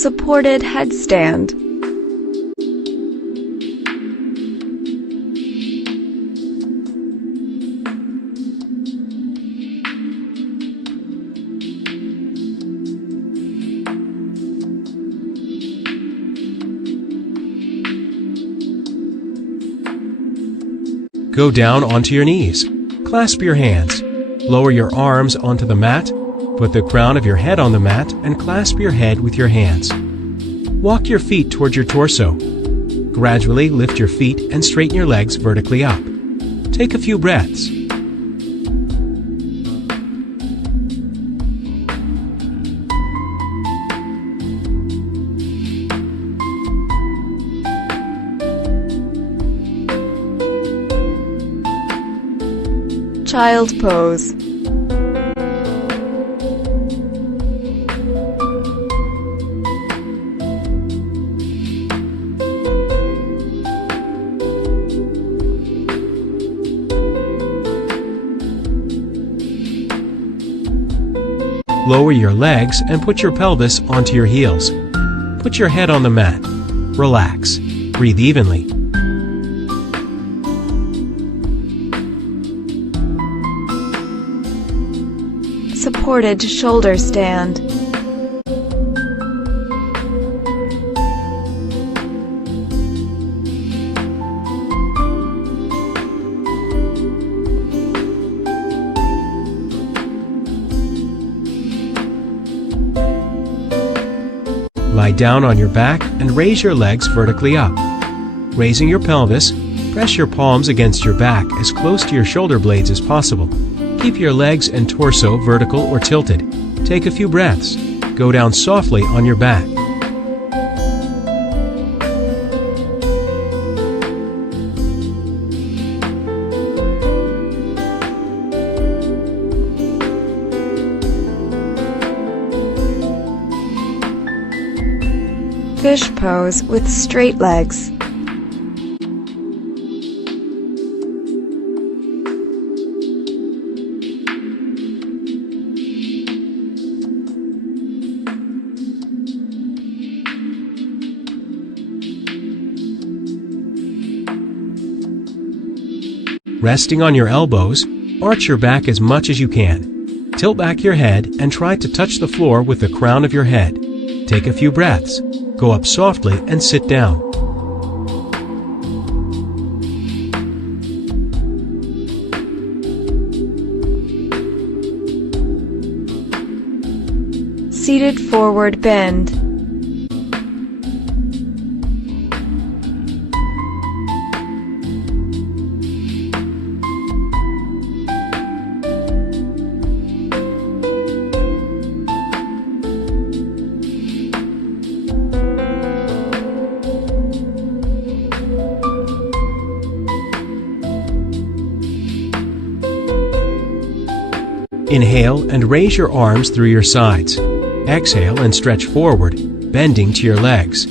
Supported headstand. Go down onto your knees. Clasp your hands. Lower your arms onto the mat. Put the crown of your head on the mat and clasp your head with your hands. Walk your feet towards your torso. Gradually lift your feet and straighten your legs vertically up. Take a few breaths. Child pose. Lower your legs and put your pelvis onto your heels. Put your head on the mat. Relax. Breathe evenly. Supported shoulder stand. Lie down on your back and raise your legs vertically up. Raising your pelvis, press your palms against your back as close to your shoulder blades as possible. Keep your legs and torso vertical or tilted. Take a few breaths. Go down softly on your back. Fish pose with straight legs. Resting on your elbows, arch your back as much as you can. Tilt back your head and try to touch the floor with the crown of your head. Take a few breaths. Go up softly and sit down. Seated forward bend. Inhale and raise your arms through your sides. Exhale and stretch forward, bending to your legs.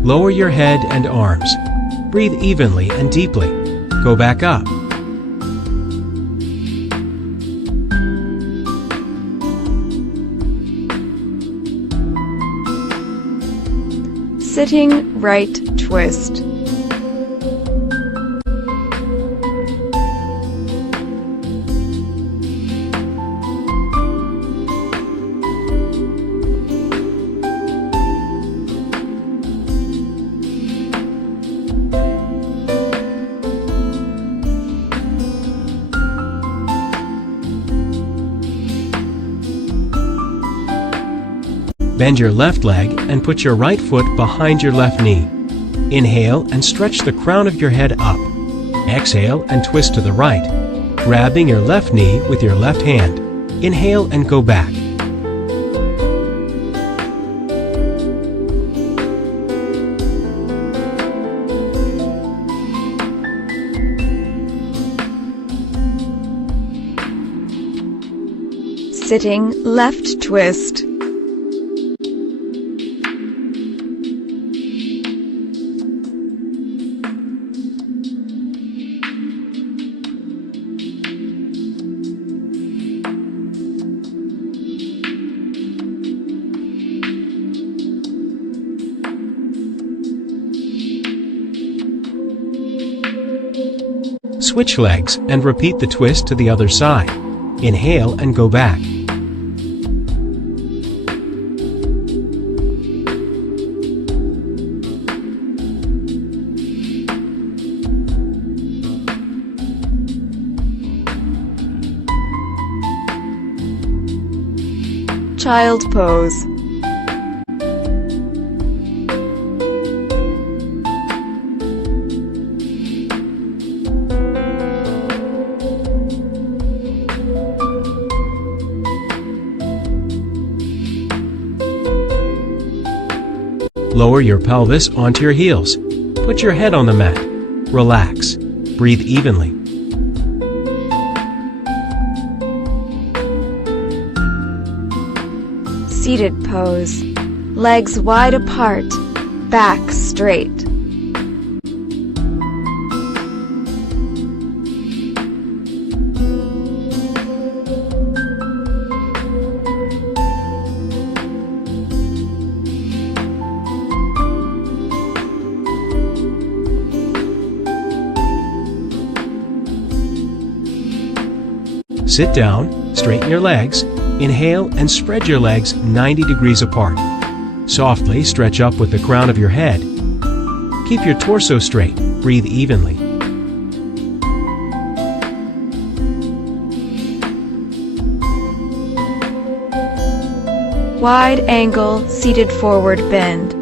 Lower your head and arms. Breathe evenly and deeply. Go back up. Sitting right twist. Bend your left leg and put your right foot behind your left knee. Inhale and stretch the crown of your head up. Exhale and twist to the right, grabbing your left knee with your left hand. Inhale and go back. Sitting left twist. Switch legs and repeat the twist to the other side. Inhale and go back. Child pose. Lower your pelvis onto your heels. Put your head on the mat. Relax. Breathe evenly. Seated pose. Legs wide apart, back straight. Sit down, straighten your legs, inhale and spread your legs 90 degrees apart. Softly stretch up with the crown of your head. Keep your torso straight, breathe evenly. Wide angle, seated forward bend.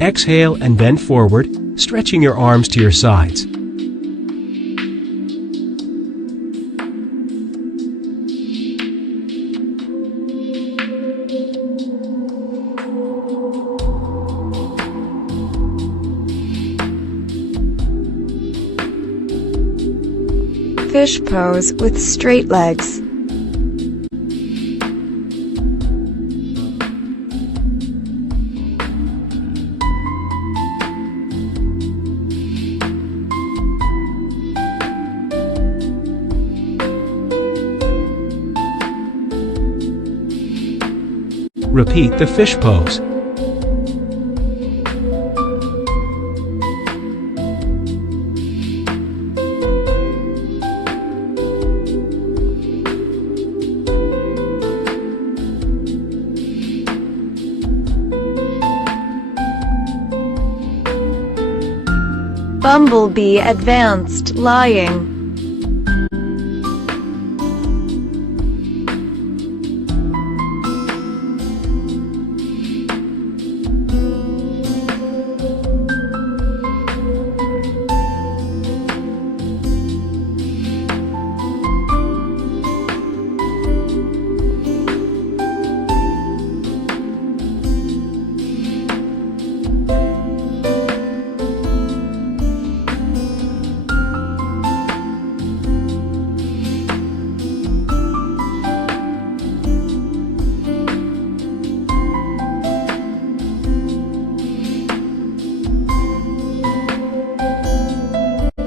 Exhale and bend forward, stretching your arms to your sides. Fish pose with straight legs. Repeat the fish pose. Bumblebee advanced lying.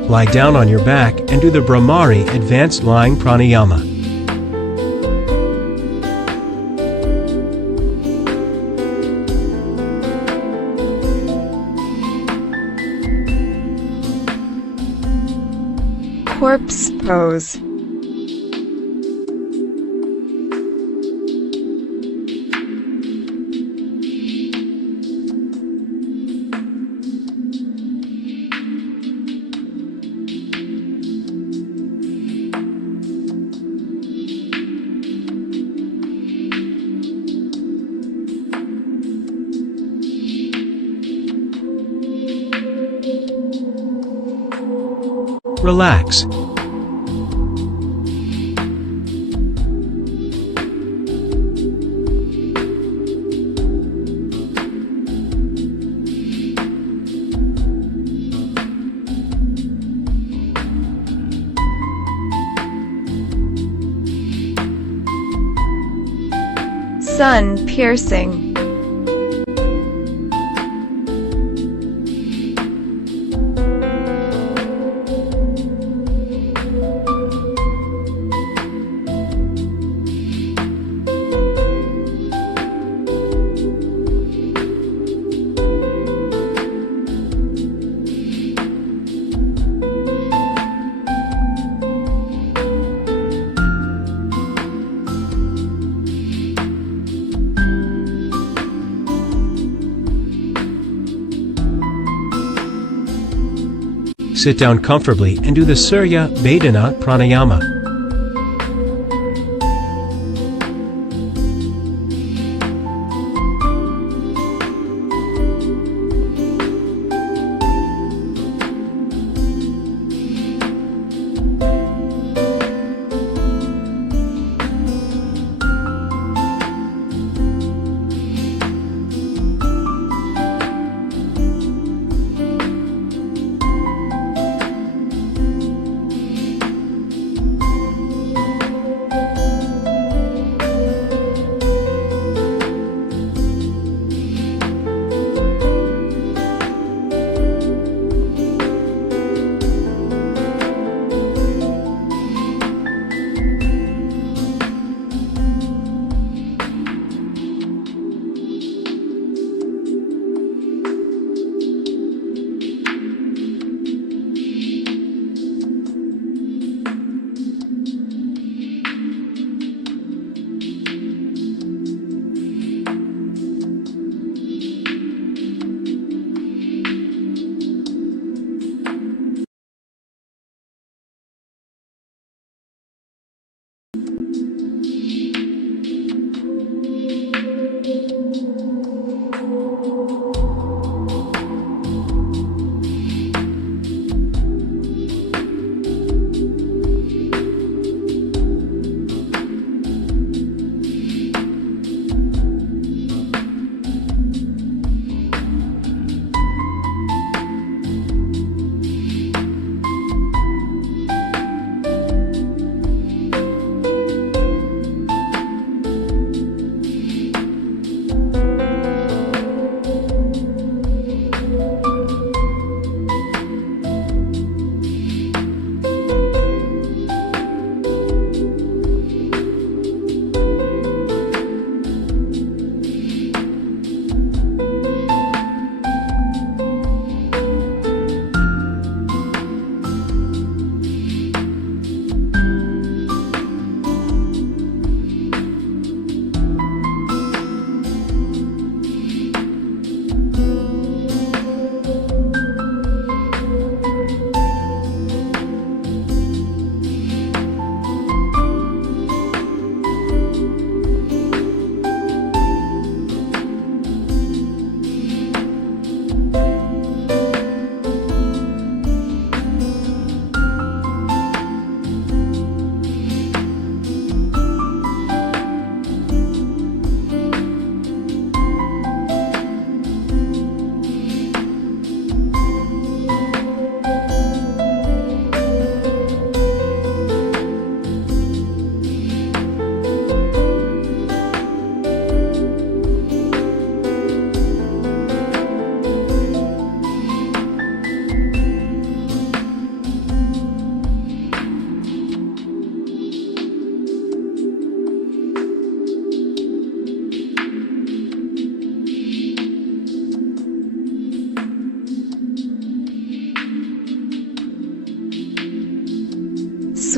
Lie down on your back and do the Brahmari Advanced Lying Pranayama. Corpse pose. Relax. sun piercing, Sit down comfortably and do the Surya Vedana Pranayama.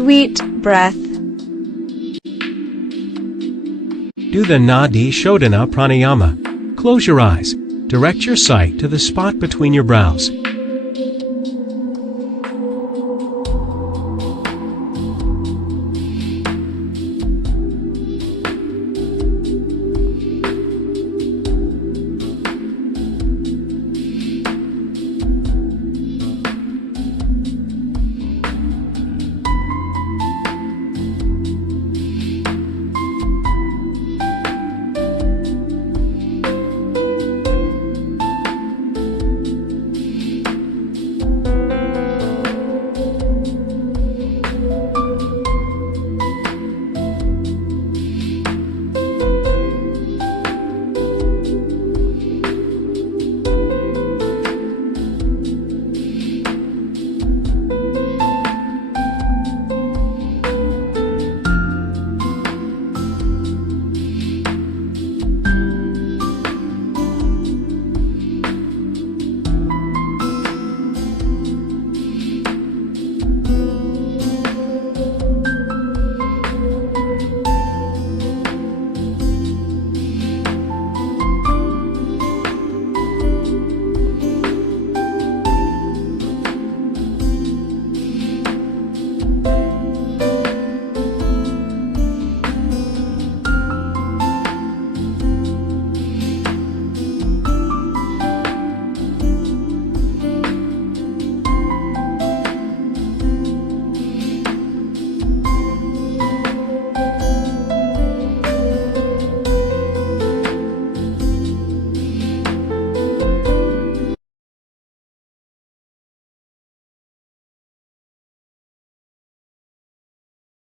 sweet breath, Do the Nadi Shodhana Pranayama. Close your eyes. Direct your sight to the spot between your brows.